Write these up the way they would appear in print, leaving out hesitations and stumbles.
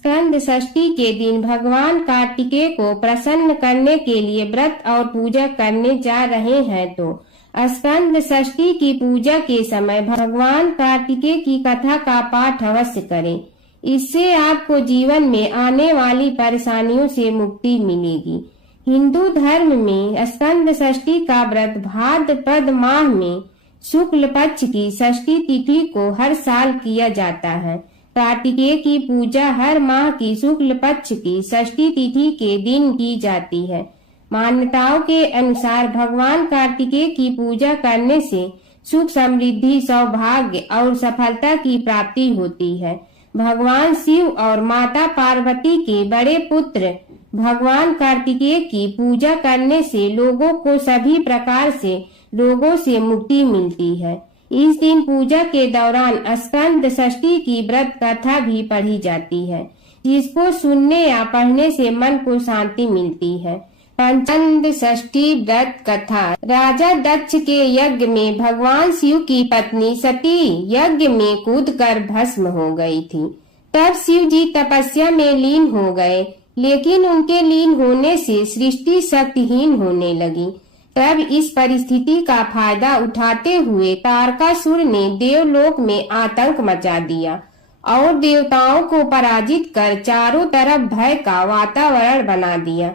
स्कंद षष्ठी के दिन भगवान कार्तिकेय को प्रसन्न करने के लिए व्रत और पूजा करने जा रहे हैं तो स्कंद षष्ठी की पूजा के समय भगवान कार्तिकेय की कथा का पाठ अवश्य करें। इससे आपको जीवन में आने वाली परेशानियों से मुक्ति मिलेगी। हिंदू धर्म में स्कंद षष्ठी का व्रत भाद्रपद माह में शुक्ल पक्ष की षष्ठी तिथि को हर साल किया जाता है। कार्तिकेय की पूजा हर माह की शुक्ल पक्ष की षष्ठी तिथि के दिन की जाती है। मान्यताओं के अनुसार भगवान कार्तिकेय की पूजा करने से सुख समृद्धि सौभाग्य और सफलता की प्राप्ति होती है। भगवान शिव और माता पार्वती के बड़े पुत्र भगवान कार्तिकेय की पूजा करने से लोगों को सभी प्रकार से रोगों से मुक्ति मिलती है। इस दिन पूजा के दौरान स्कंद षष्ठी की व्रत कथा भी पढ़ी जाती है, जिसको सुनने या पढ़ने से मन को शांति मिलती है। स्कंद षष्ठी व्रत कथा। राजा दक्ष के यज्ञ में भगवान शिव की पत्नी सती यज्ञ में कूदकर भस्म हो गई थी। तब शिव जी तपस्या में लीन हो गए, लेकिन उनके लीन होने से सृष्टि शक्तिहीन होने लगी। तब इस परिस्थिति का फायदा उठाते हुए तारकासुर ने देवलोक में आतंक मचा दिया और देवताओं को पराजित कर चारों तरफ भय का वातावरण बना दिया।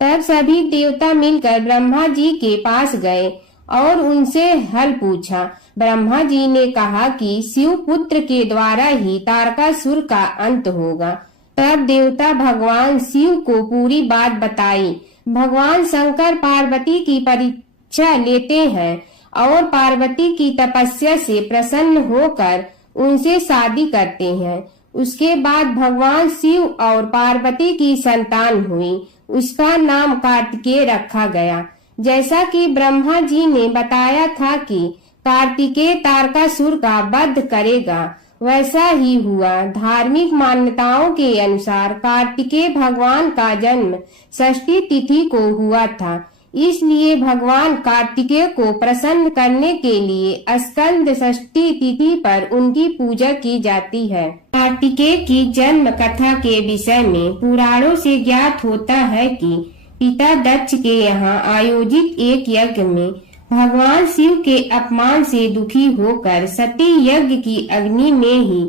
तब सभी देवता मिलकर ब्रह्मा जी के पास गए और उनसे हल पूछा। ब्रह्मा जी ने कहा कि शिव पुत्र के द्वारा ही तारकासुर का अंत होगा। तब देवता भगवान शिव को पूरी बात बताई। भगवान शंकर पार्वती की परीक्षा लेते हैं और पार्वती की तपस्या से प्रसन्न होकर उनसे शादी करते हैं। उसके बाद भगवान शिव और पार्वती की संतान हुई। उसका नाम कार्तिकेय रखा गया। जैसा कि ब्रह्मा जी ने बताया था कि कार्तिकेय तारकासुर का वध करेगा, वैसा ही हुआ। धार्मिक मान्यताओं के अनुसार कार्तिकेय भगवान का जन्म षष्ठी तिथि को हुआ था, इसलिए भगवान कार्तिकेय को प्रसन्न करने के लिए स्कंद षष्ठी तिथि पर उनकी पूजा की जाती है। कार्तिकेय की जन्म कथा के विषय में पुराणों से ज्ञात होता है कि पिता दक्ष के यहाँ आयोजित एक यज्ञ में भगवान शिव के अपमान से दुखी होकर सती यज्ञ की अग्नि में ही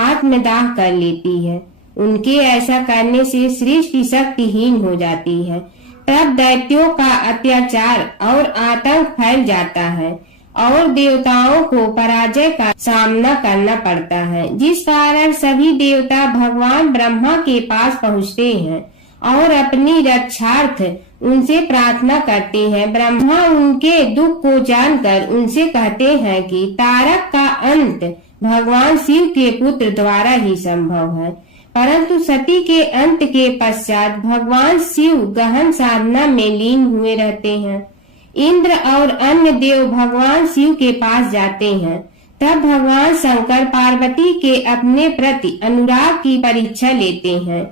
आत्मदाह कर लेती है। उनके ऐसा करने से सृष्टि शक्तिहीन हो जाती है। तब दैत्यों का अत्याचार और आतंक फैल जाता है और देवताओं को पराजय का सामना करना पड़ता है, जिस कारण सभी देवता भगवान ब्रह्मा के पास पहुँचते हैं और अपनी रक्षार्थ उनसे प्रार्थना करते हैं। ब्रह्मा उनके दुख को जानकर उनसे कहते हैं कि तारक का अंत भगवान शिव के पुत्र द्वारा ही संभव है, परंतु सती के अंत के पश्चात भगवान शिव गहन साधना में लीन हुए रहते हैं। इंद्र और अन्य देव भगवान शिव के पास जाते हैं। तब भगवान शंकर पार्वती के अपने प्रति अनुराग की परीक्षा लेते हैं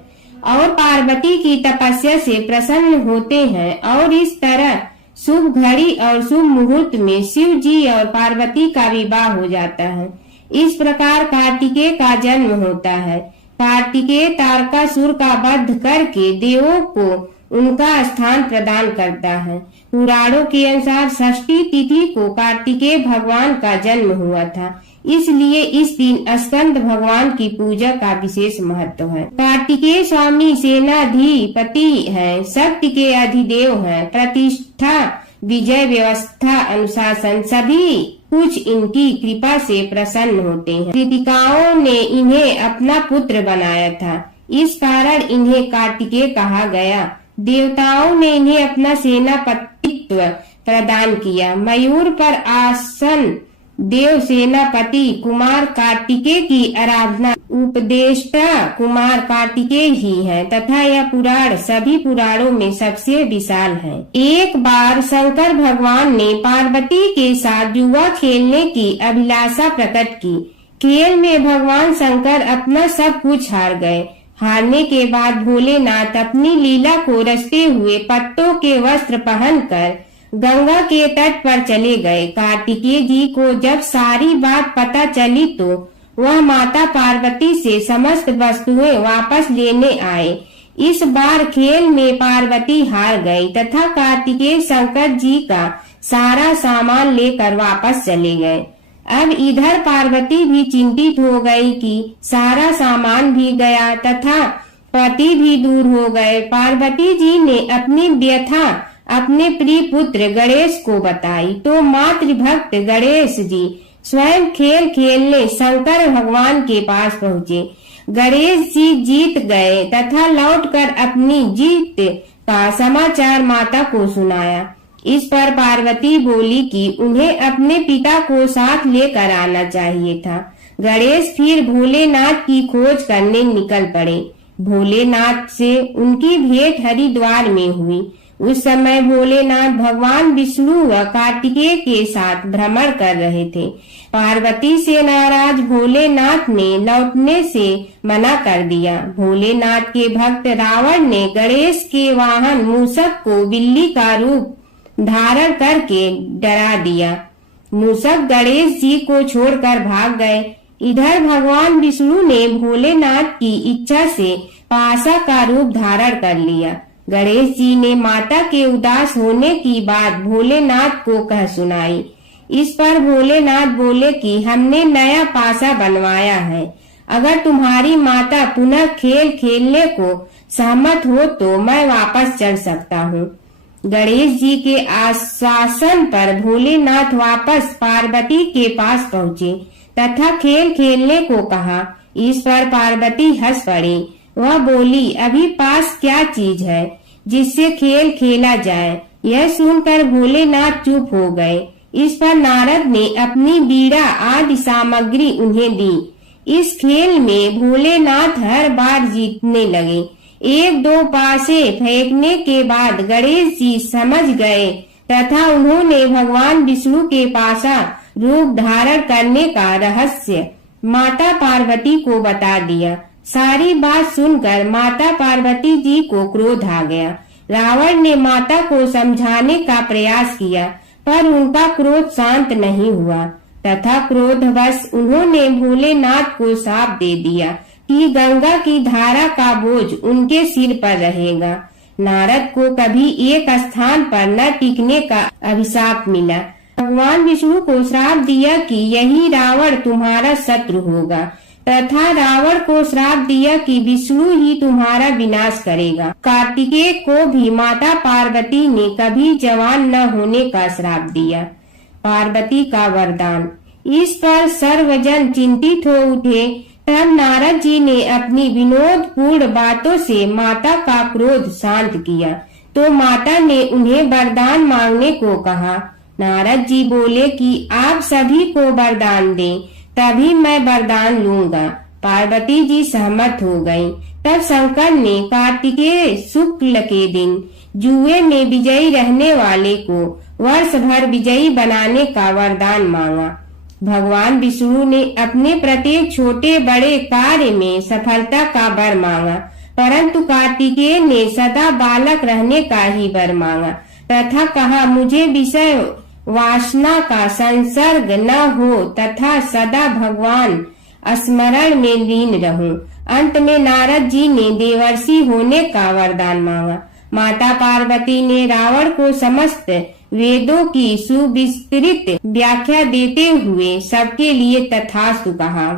और पार्वती की तपस्या से प्रसन्न होते हैं और इस तरह शुभ घड़ी और शुभ मुहूर्त में शिव जी और पार्वती का विवाह हो जाता है। इस प्रकार कार्तिकेय का जन्म होता है। कार्तिकेय तारकासुर का वध करके देवों को उनका स्थान प्रदान करता है। पुराणों के अनुसार षष्ठी तिथि को कार्तिकेय भगवान का जन्म हुआ था, इसलिए इस दिन स्कंद भगवान की पूजा का विशेष महत्व है। कार्तिकेय स्वामी सेनाधिपति हैं, शक्ति के अधिदेव हैं। प्रतिष्ठा, विजय, व्यवस्था, अनुशासन सभी कुछ इनकी कृपा से प्रसन्न होते हैं। कृतिकाओं ने इन्हें अपना पुत्र बनाया था, इस कारण इन्हें कार्तिकेय कहा गया। देवताओं ने इन्हें अपना सेनापतित्व प्रदान किया। मयूर पर आसन देव सेनापति कुमार कार्तिकेय की आराधना उपदेष्टा कुमार कार्तिकेय ही है तथा यह पुराण सभी पुराणों में सबसे विशाल है। एक बार शंकर भगवान ने पार्वती के साथ जुआ खेलने की अभिलाषा प्रकट की। खेल में भगवान शंकर अपना सब कुछ हार गए। हारने के बाद भोलेनाथ अपनी लीला को रचते हुए पट्टों के वस्त्र पहनकर गंगा के तट पर चले गए। कार्तिकेय जी को जब सारी बात पता चली तो वह माता पार्वती से समस्त वस्तुएं वापस लेने आए। इस बार खेल में पार्वती हार गई तथा कार्तिकेय शंकर जी का सारा सामान लेकर वापस चले गए। अब इधर पार्वती भी चिंतित हो गई कि सारा सामान भी गया तथा पति भी दूर हो गए। पार्वती जी ने अपनी व्यथा अपने प्रिय पुत्र गणेश को बताई तो मातृभक्त गणेश जी स्वयं खेल खेलने शंकर भगवान के पास पहुँचे। गणेश जी जीत गए तथा लौटकर अपनी जीत का समाचार माता को सुनाया। इस पर पार्वती बोली कि उन्हें अपने पिता को साथ लेकर आना चाहिए था। गणेश फिर भोलेनाथ की खोज करने निकल पड़े। भोलेनाथ से उनकी भेंट हरिद्वार में हुई। उस समय भोलेनाथ भगवान विष्णु व कार्तिकेय के साथ भ्रमण कर रहे थे। पार्वती से नाराज भोलेनाथ ने लौटने से मना कर दिया। भोलेनाथ के भक्त रावण ने गणेश के वाहन मूषक को बिल्ली का रूप धारण करके डरा दिया। मूषक गणेश जी को छोड़कर भाग गए। इधर भगवान विष्णु ने भोलेनाथ की इच्छा से पासा का रूप धारण कर लिया। गणेश जी ने माता के उदास होने की बात भोलेनाथ को कह सुनाई। इस पर भोलेनाथ बोले कि हमने नया पासा बनवाया है। अगर तुम्हारी माता पुनः खेल खेलने को सहमत हो तो मैं वापस चल सकता हूँ। गणेश जी के आश्वासन पर भोलेनाथ वापस पार्वती के पास पहुँचे तथा खेल खेलने को कहा। इस पर पार्वती हंस पड़ी। वह बोली, अभी पास क्या चीज है जिससे खेल खेला जाए। यह सुनकर भोलेनाथ चुप हो गए। इस पर नारद ने अपनी बीड़ा आदि सामग्री उन्हें दी। इस खेल में भोलेनाथ हर बार जीतने लगे। एक दो पासे फेंकने के बाद गणेश जी समझ गए तथा उन्होंने भगवान विष्णु के पासा रूप धारण करने का रहस्य माता पार्वती को बता दिया। सारी बात सुनकर माता पार्वती जी को क्रोध आ गया। रावण ने माता को समझाने का प्रयास किया पर उनका क्रोध शांत नहीं हुआ तथा क्रोधवश उन्होंने भोलेनाथ को शाप दे दिया कि गंगा की धारा का बोझ उनके सिर पर रहेगा। नारद को कभी एक स्थान पर न टिकने का अभिशाप मिला। भगवान विष्णु को श्राप दिया कि यही रावण तुम्हारा शत्रु होगा तथा रावण को श्राप दिया कि विष्णु ही तुम्हारा विनाश करेगा। कार्तिकेय को भी माता पार्वती ने कभी जवान न होने का श्राप दिया। पार्वती का वरदान। इस पर सर्वजन चिंतित हो उठे। तब नारद जी ने अपनी विनोदपूर्ण बातों से माता का क्रोध शांत किया तो माता ने उन्हें वरदान मांगने को कहा। नारद जी बोले कि आप सभी को वरदान दें तभी मैं वरदान लूंगा। पार्वती जी सहमत हो गयी। तब शंकर ने कार्तिकेय शुक्ल के दिन जुए में विजयी रहने वाले को वर्ष भर विजयी बनाने का वरदान मांगा। भगवान विष्णु ने अपने प्रत्येक छोटे बड़े कार्य में सफलता का वर मांगा परंतु कार्तिकेय ने सदा बालक रहने का ही वर मांगा तथा कहा, मुझे विषय वासना का संसर्ग न हो तथा सदा भगवान स्मरण में लीन रहूं। अंत में नारद जी ने देवर्षि होने का वरदान मांगा। माता पार्वती ने रावण को समस्त वेदों की सुविस्तृत व्याख्या देते हुए सबके लिए तथास्तु कहा।